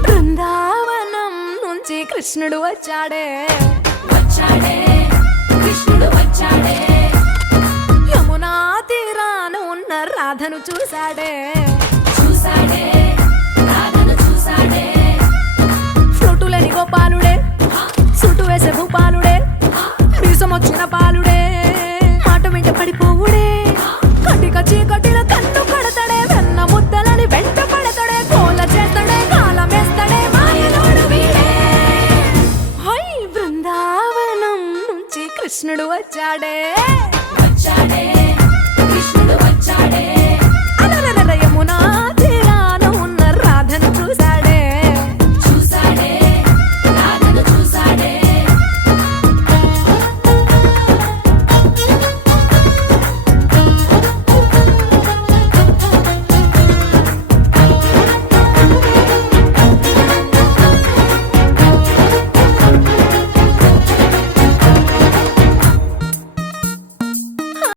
బృందావనం నుంచి కృష్ణుడు వచ్చాడే కృష్ణుడు వచ్చాడే యమునా తీరాన ఉన్న రాధను చూశాడే రాధను చూశాడే ఫ్లూటులేని గోపాలుడే సుటు వేసే భూపాలుడే మీసమొచ్చిన పాలుడే మాట వెంట పడిపోవుడే కటిక చీకటిలో కన్ను కడతాడే వెన్న ముద్దలని వెంట పడతాడే కోల చేస్తాడే కాలమేస్తాడే మాయలోడు వీడే హై బృందావనం నుంచి కృష్ణుడు వచ్చాడే కృష్ణుడు వచ్చాడే